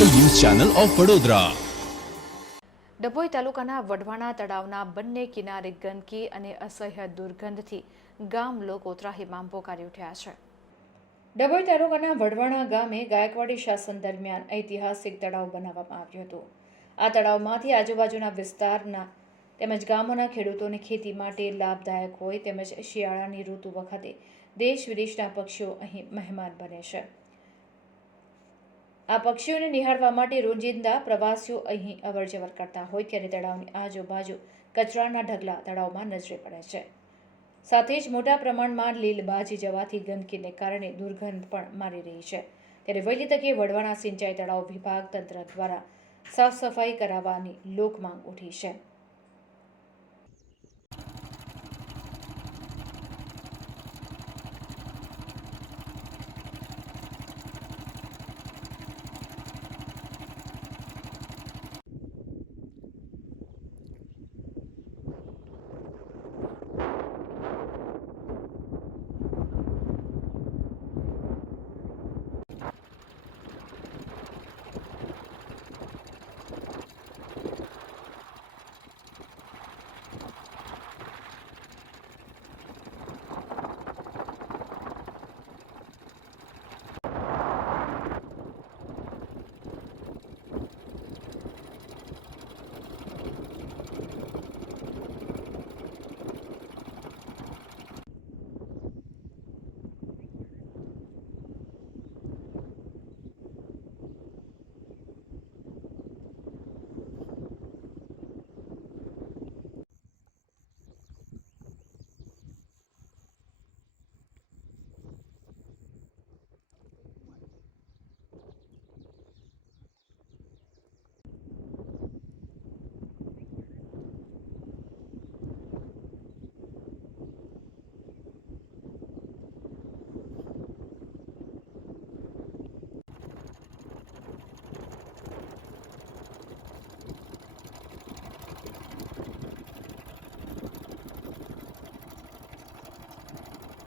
Channel of Vadodara. Dabhoi તાલુકાના વઢવાણા તળાવના બંને કિનારે ગંદકી અને અસહ્ય દુર્ગંધથી ગામ લોકો ત્રાહિમામ પોકારી ઉઠ્યા છે. ડભોઈ તાલુકાના વઢવાણા ગામે ગાયકવાડી શાસન દરમિયાન ઐતિહાસિક તળાવ બનાવવામાં આવ્યું હતું. આ તળાવમાંથી આજુબાજુના વિસ્તારના તેમજ ગામોના ખેડૂતોને ખેતી માટે લાભદાયક હોય તેમજ શિયાળાની ઋતુ વખતે દેશ વિદેશના પક્ષીઓ અહીં મહેમાન બને છે. આ પક્ષીઓને નિહાળવા માટે રોજિંદા પ્રવાસીઓ અહીં અવરજવર કરતા હોય ત્યારે તળાવની આજુબાજુ કચરાના ઢગલા તળાવમાં નજરે પડે છે. સાથે જ મોટા પ્રમાણમાં લીલબાજી જવાથી ગંદકીને કારણે દુર્ગંધ પણ મારી રહી છે. ત્યારે વહેલી તકે વડવાના સિંચાઈ તળાવ વિભાગ તંત્ર દ્વારા સાફ સફાઈ કરાવવાની લોકમાંગ ઉઠી છે.